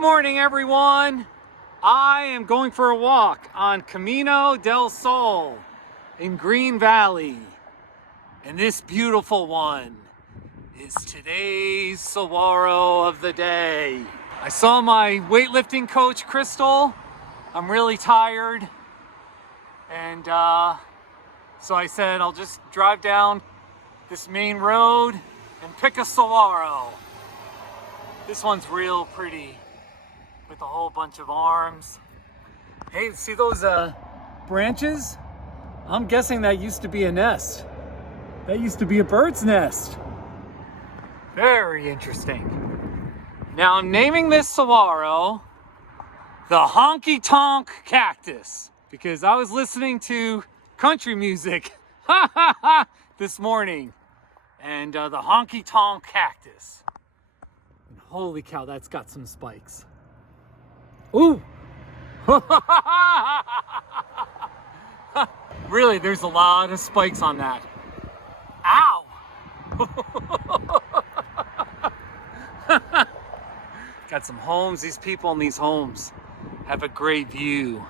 Good morning, everyone. I am going for a walk on Camino del Sol in Green Valley. And this beautiful one is today's Saguaro of the day. I saw my weightlifting coach, Crystal. I'm really tired. And so I said, I'll just drive down this main road and pick a saguaro. This one's real pretty with a whole bunch of arms. Hey, see those branches? I'm guessing that used to be a nest. That used to be a bird's nest. Very interesting. Now I'm naming this saguaro the HONKY TONK Cactus because I was listening to country music this morning, and the HONKY TONK Cactus. And holy cow, that's got some spikes. Ooh! Really, there's a lot of spikes on that. Ow! Got some homes. These people in these homes have a great view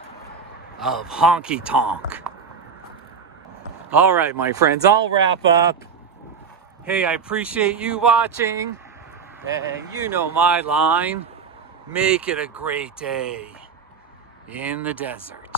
of honky tonk. All right, my friends, I'll wrap up. Hey, I appreciate you watching. And you know my line. Make it a great day in the desert.